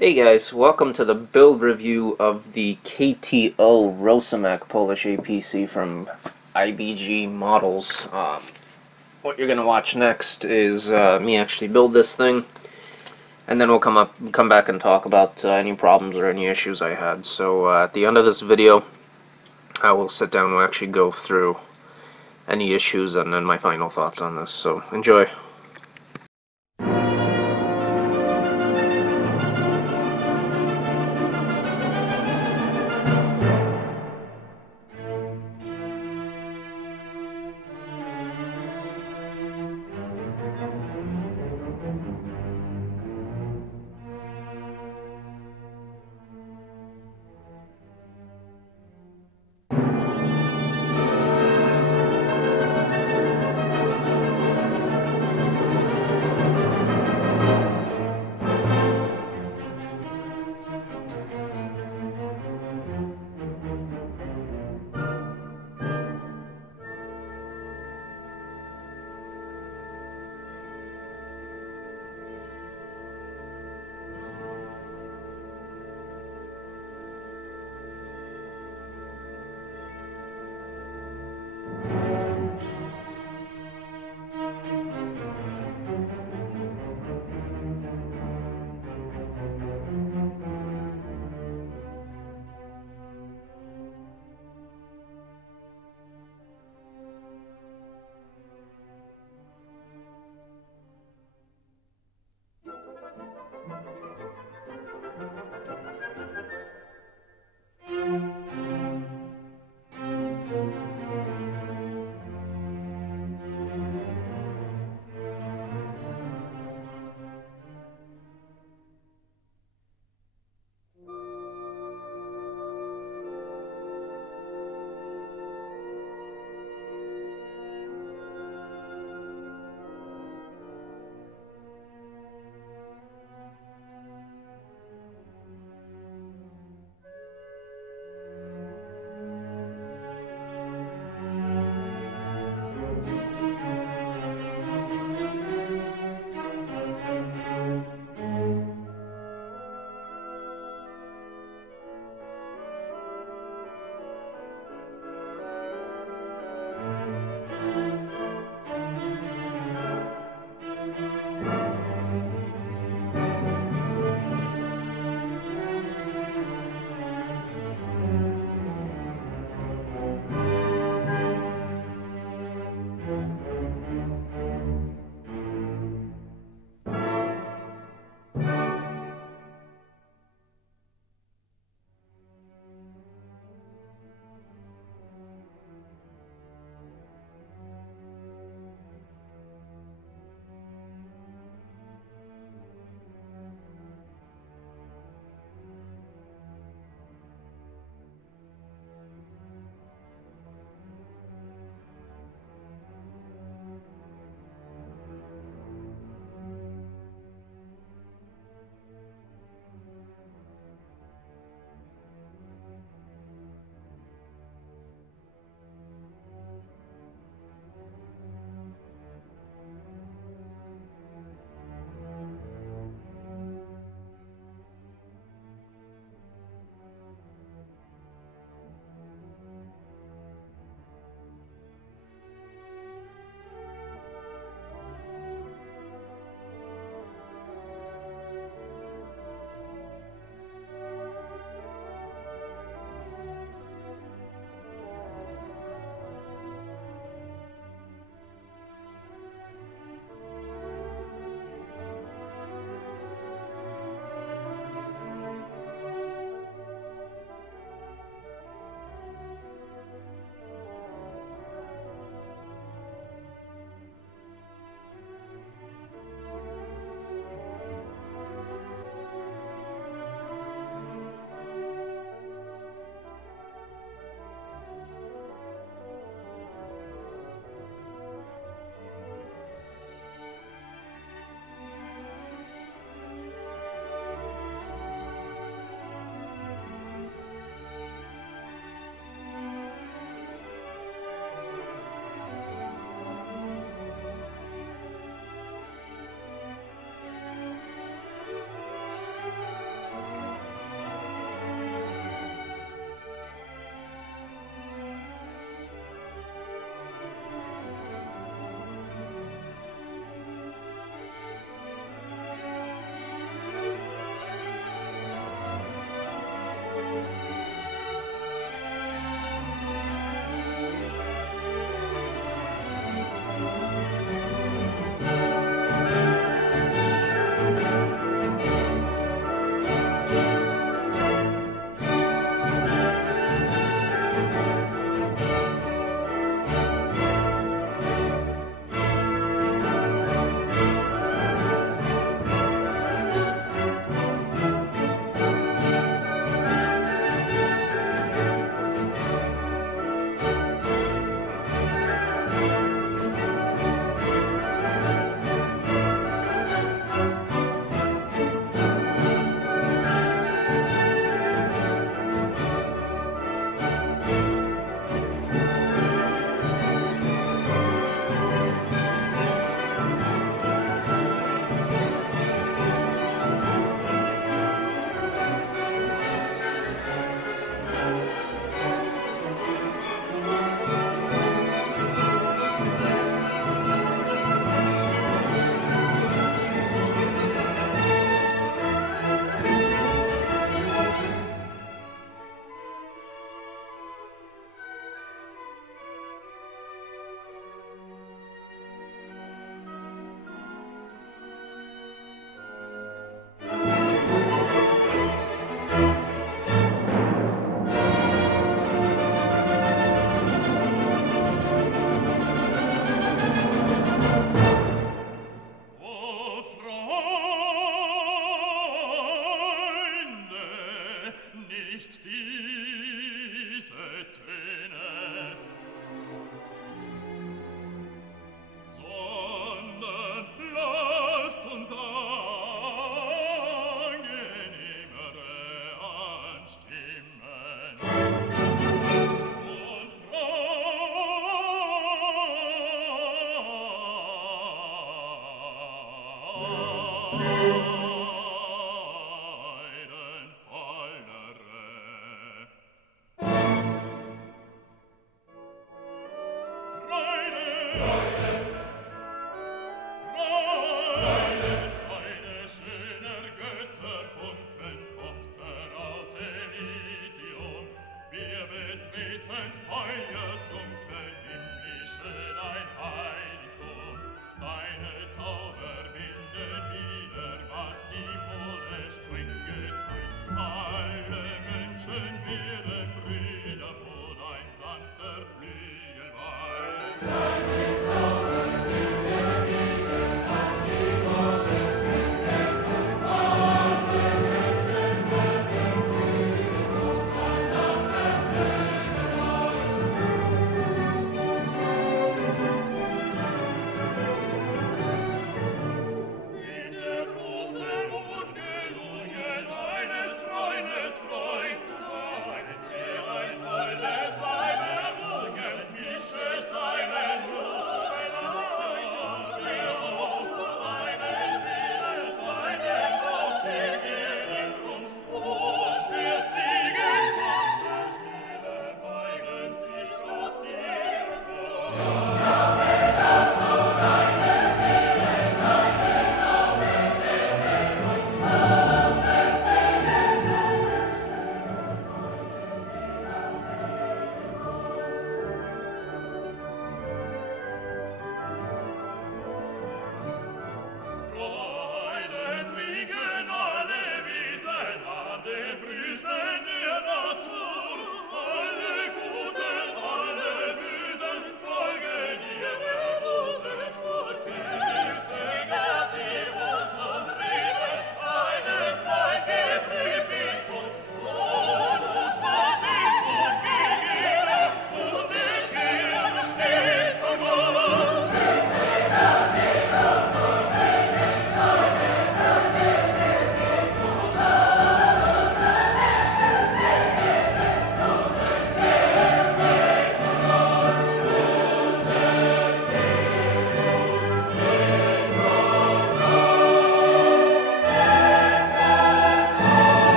Hey guys, welcome to the build review of the KTO Rosomak Polish APC from IBG Models. What you're gonna watch next is me actually build this thing, and then we'll come back and talk about any problems or any issues I had. So at the end of this video, I will sit down and actually go through any issues and then my final thoughts on this. So enjoy.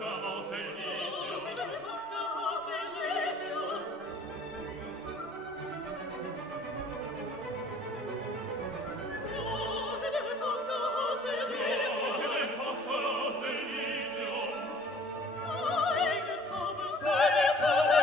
Deine Zauber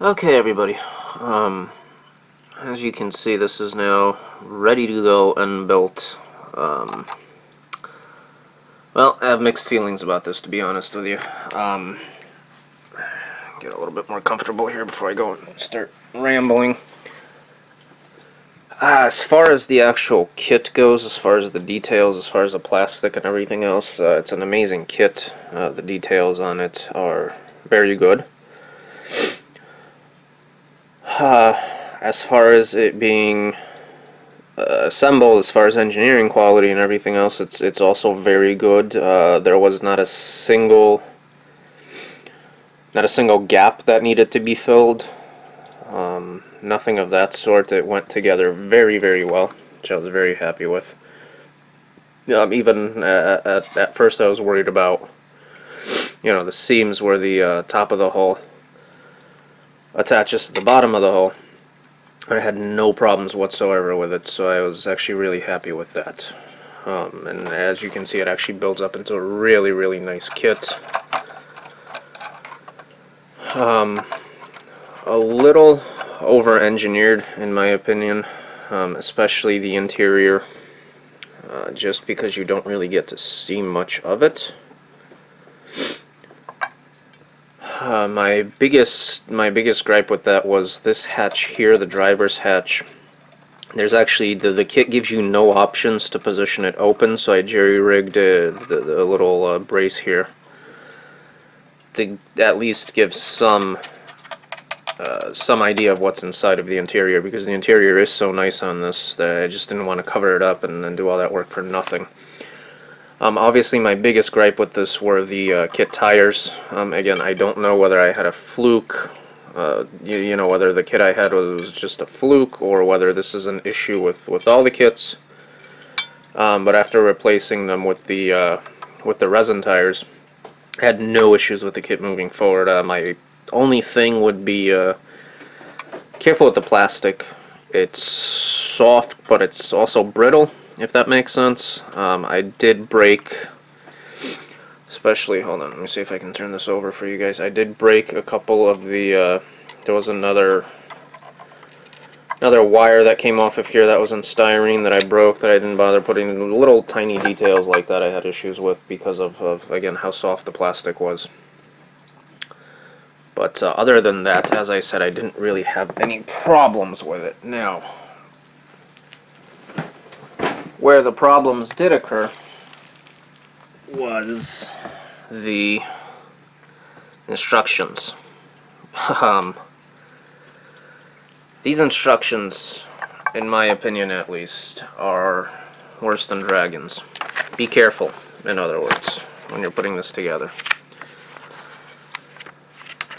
Okay, everybody. As you can see, this is now ready to go and built. Well, I have mixed feelings about this, to be honest with you. Get a little bit more comfortable here before I go and start rambling. As far as the actual kit goes, as far as the details, as far as the plastic and everything else, it's an amazing kit. The details on it are very good. As far as it being assembled, as far as engineering quality and everything else, it's also very good. There was not a single gap that needed to be filled. Nothing of that sort. It went together very, very well, which I was very happy with. Even at first I was worried about you know, the seams where the top of the hull attaches to the bottom of the hull. I had no problems whatsoever with it, so I was actually really happy with that. And as you can see, it actually builds up into a really, really nice kit. A little over-engineered, in my opinion, especially the interior, just because you don't really get to see much of it. My biggest gripe with that was this hatch here, the driver's hatch. There's actually, the kit gives you no options to position it open, so I jerry-rigged the little brace here to at least give some idea of what's inside of the interior, because the interior is so nice on this that I just didn't want to cover it up and then do all that work for nothing. Obviously my biggest gripe with this were the kit tires. Again, I don't know whether I had a fluke, you know, whether the kit I had was just a fluke or whether this is an issue with all the kits. But after replacing them with the resin tires, I had no issues with the kit moving forward. My only thing would be careful with the plastic. It's soft, but it's also brittle, if that makes sense. I did break, especially, hold on, let me see if I can turn this over for you guys. I did break a couple of the, there was another wire that came off of here that was in styrene that I broke, that I didn't bother putting in. Little tiny details like that I had issues with because of again, how soft the plastic was. But other than that, as I said, I didn't really have any problems with it. Now, where the problems did occur was the instructions. These instructions, in my opinion at least, are worse than dragons. Be careful, in other words, when you're putting this together.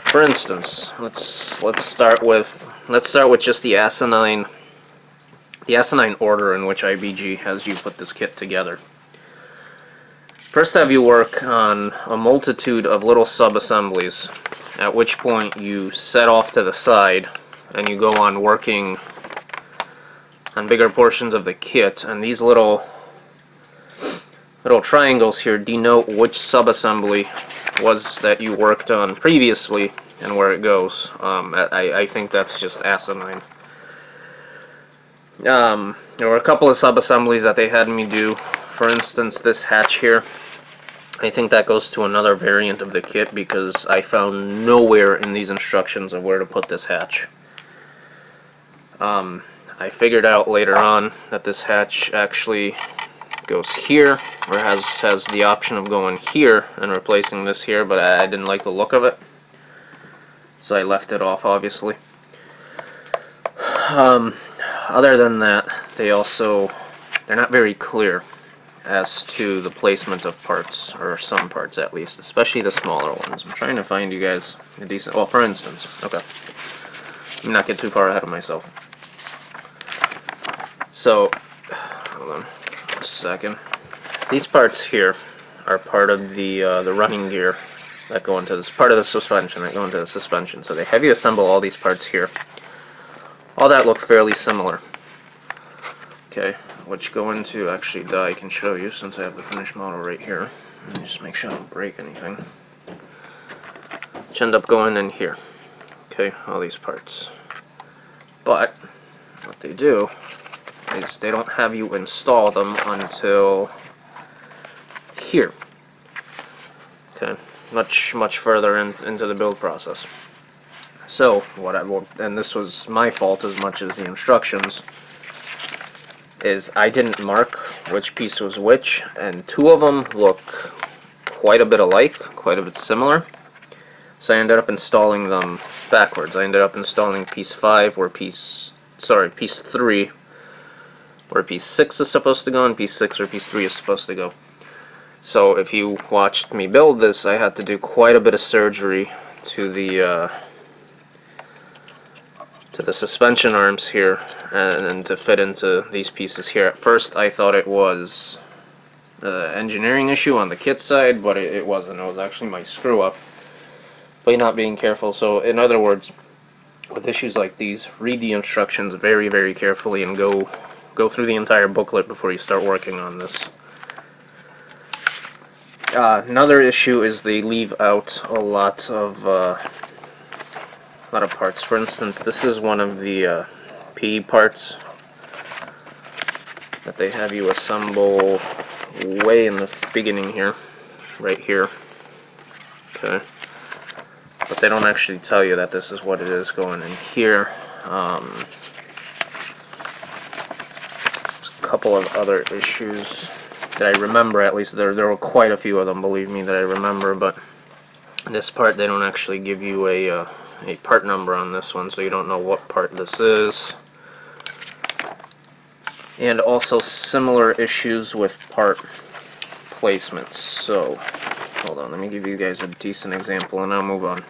For instance, let's start with just the asinine order in which IBG has you put this kit together. First, have you work on a multitude of little sub-assemblies, at which point you set off to the side and you go on working on bigger portions of the kit, and these little triangles here denote which sub-assembly was that you worked on previously and where it goes. I think that's just asinine. There were a couple of sub-assemblies that they had me do. For instance, this hatch here, I think that goes to another variant of the kit because I found nowhere in these instructions of where to put this hatch. I figured out later on that this hatch actually goes here, or has the option of going here and replacing this here, but I didn't like the look of it, so I left it off, obviously. Other than that, they're not very clear as to the placement of parts, or some parts at least, especially the smaller ones. I'm trying to find you guys a decent, well, for instance, okay, let me not get too far ahead of myself. So, hold on a second. These parts here are part of the running gear that go into this, part of the suspension that go into the suspension. So they have you assemble all these parts here. All that look fairly similar. Okay, which go into, actually, I can show you since I have the finished model right here. Let me just make sure I don't break anything. Which end up going in here. Okay, all these parts. But what they do is they don't have you install them until here. Okay, much further into the build process. So what I will, and this was my fault as much as the instructions, is I didn't mark which piece was which, and two of them look quite a bit alike, quite a bit similar. So I ended up installing them backwards. I ended up installing piece 5 where piece 3 where piece 6 is supposed to go, and piece 6 where piece 3 is supposed to go. So if you watched me build this, I had to do quite a bit of surgery to the suspension arms here, and to fit into these pieces here. At first I thought it was engineering issue on the kit side, but it wasn't. It was actually my screw up by not being careful. So in other words, with issues like these, read the instructions very, very carefully and go through the entire booklet before you start working on this. Another issue is they leave out a lot of parts. For instance, this is one of the P parts that they have you assemble way in the beginning here, right here. Okay. But they don't actually tell you that this is what it is going in here. There's a couple of other issues that I remember, at least there were quite a few of them, believe me, that I remember, but this part they don't actually give you a part number on this one, so you don't know what part this is. And also similar issues with part placements. So, hold on, let me give you guys a decent example and I'll move on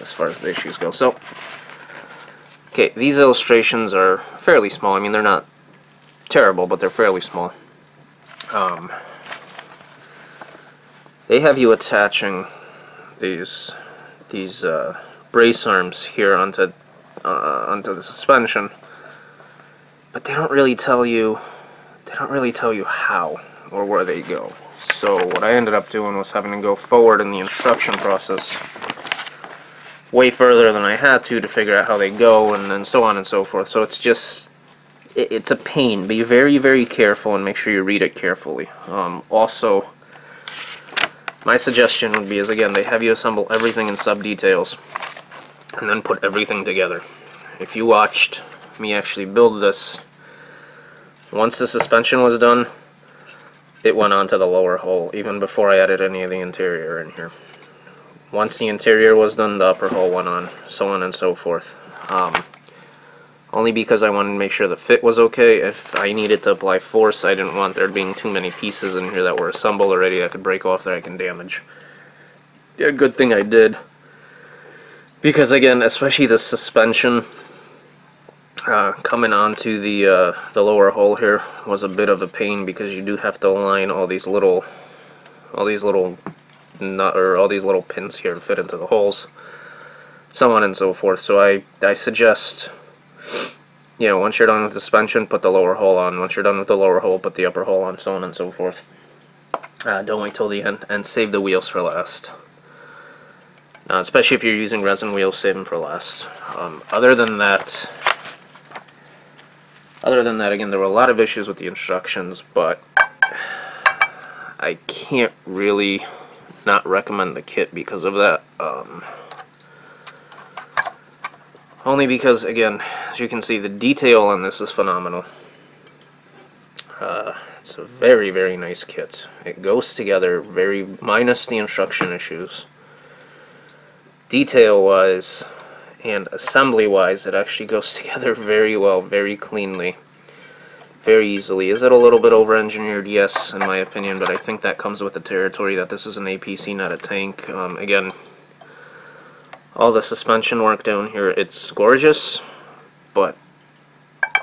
as far as the issues go. So, okay, these illustrations are fairly small. I mean, they're not terrible, but they're fairly small. They have you attaching these brace arms here onto the suspension, but they don't really tell you how or where they go. So what I ended up doing was having to go forward in the instruction process way further than I had to figure out how they go, and then so on and so forth. So it's just, it's a pain. Be very, very careful and make sure you read it carefully. Also, my suggestion would be is, again, they have you assemble everything in sub-details and then put everything together. If you watched me actually build this, once the suspension was done, it went onto the lower hull, even before I added any of the interior in here. Once the interior was done, the upper hull went on, so on and so forth. Only because I wanted to make sure the fit was okay. If I needed to apply force, I didn't want there being too many pieces in here that were assembled already that could break off that I can damage. Yeah, good thing I did. Because again, especially the suspension coming onto the lower hull here was a bit of a pain, because you do have to align all these little pins here to fit into the holes, so on and so forth. So I suggest, you know, once you're done with the suspension, put the lower hull on. Once you're done with the lower hull, put the upper hull on, so on and so forth. Don't wait till the end, and save the wheels for last. Especially if you're using resin wheels, save them for last. Other than that, again, there were a lot of issues with the instructions, but I can't really not recommend the kit because of that. Only because, again, as you can see, the detail on this is phenomenal. It's a very, very nice kit. It goes together very, minus the instruction issues. Detail-wise and assembly-wise, it actually goes together very well, very cleanly, very easily. Is it a little bit over-engineered? Yes, in my opinion, but I think that comes with the territory that this is an APC, not a tank. Again, all the suspension work down here, it's gorgeous, but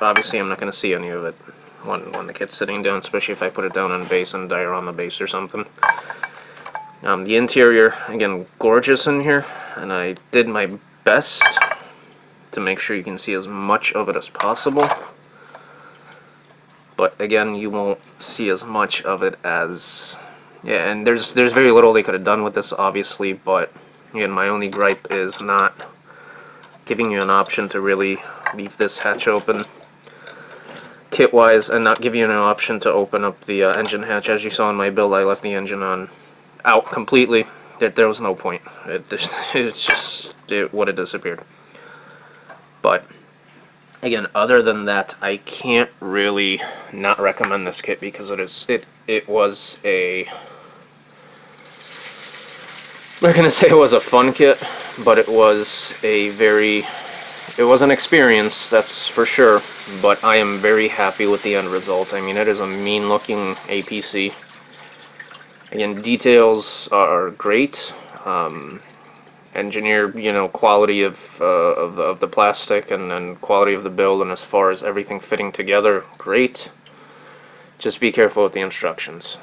obviously I'm not going to see any of it when the kit's sitting down, especially if I put it down on base and diorama base or something. The interior, again, gorgeous in here, and I did my best to make sure you can see as much of it as possible. But again, you won't see as much of it as, yeah, and there's very little they could have done with this, obviously, but again, my only gripe is not giving you an option to really leave this hatch open kit-wise, and not giving you an option to open up the engine hatch. As you saw in my build, I left the engine out completely. There was no point. It would have disappeared. But again, other than that, I can't really not recommend this kit, because it was a, I'm not gonna say it was a fun kit, but it was an experience, that's for sure. But I am very happy with the end result. I mean, it is a mean looking APC. Again, details are great. Engineer, you know, quality of the plastic and quality of the build, and as far as everything fitting together, great. Just be careful with the instructions.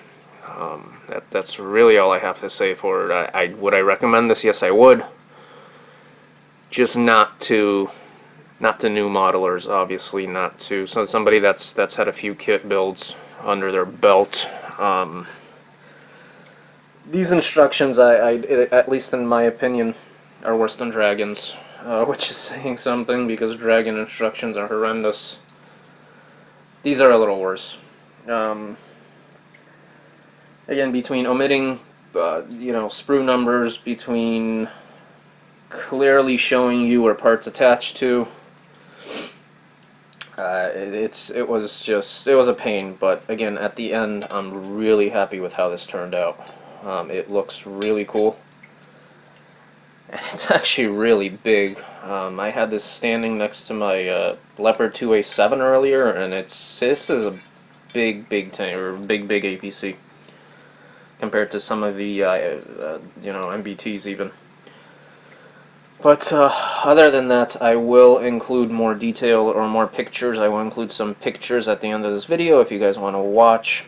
That's really all I have to say for it. Would I recommend this? Yes, I would. Just not to new modelers, obviously, not to somebody that's had a few kit builds under their belt. These instructions, at least in my opinion, are worse than Dragon's, which is saying something because Dragon instructions are horrendous. These are a little worse. Again, between omitting, sprue numbers, between clearly showing you where parts attached to, it was a pain. But again, at the end, I'm really happy with how this turned out. It looks really cool, and it's actually really big. I had this standing next to my Leopard 2A7 earlier, and this is a big tank, or big APC compared to some of the MBTs even. But other than that, I will include more detail or more pictures. I will include some pictures at the end of this video if you guys want to watch.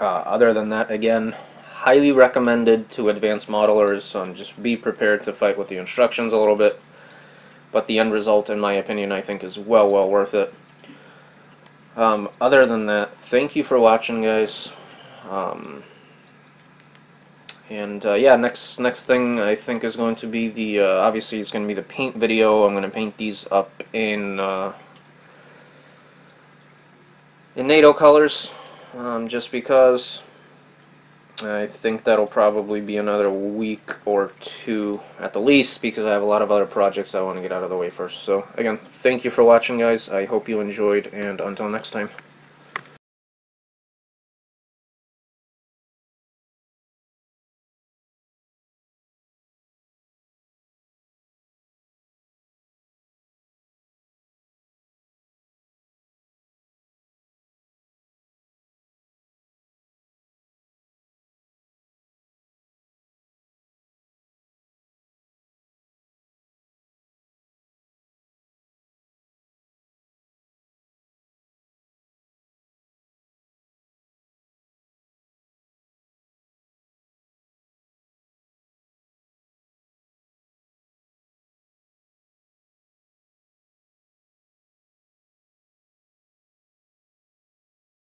Other than that, again, highly recommended to advanced modelers. Just be prepared to fight with the instructions a little bit. But the end result, in my opinion, I think is well worth it. Other than that, thank you for watching, guys. Yeah, next thing I think is going to be the obviously it's going to be the paint video. I'm going to paint these up in NATO colors, just because I think that'll probably be another week or two at the least, because I have a lot of other projects I want to get out of the way first. So again, thank you for watching, guys. I hope you enjoyed, and until next time.